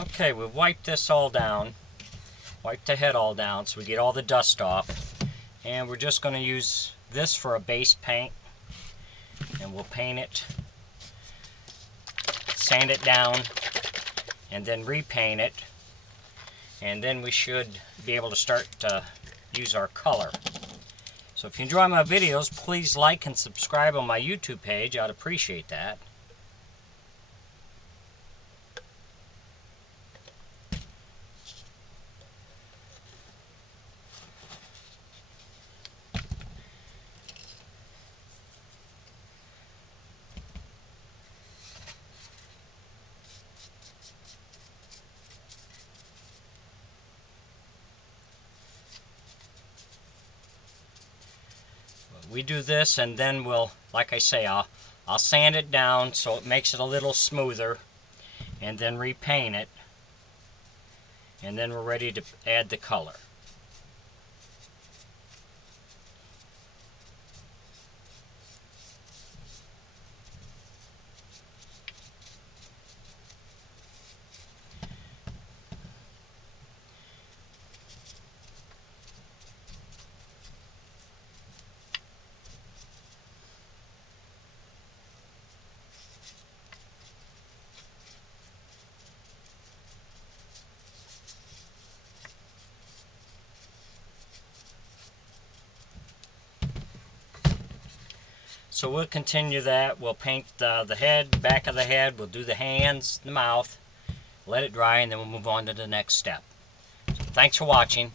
Okay, we've wiped this all down. Wipe the head all down so we get all the dust off. And we're just going to use this for a base paint. And we'll paint it, sand it down, and then repaint it. And then we should be able to start to use our color. So if you enjoy my videos, please like and subscribe on my YouTube page. I'd appreciate that. We do this, and then we'll, like I say, I'll sand it down so it makes it a little smoother, and then repaint it, and then we're ready to add the color. So we'll continue that. We'll paint the head, back of the head. We'll do the hands, the mouth, let it dry, and then we'll move on to the next step. So thanks for watching.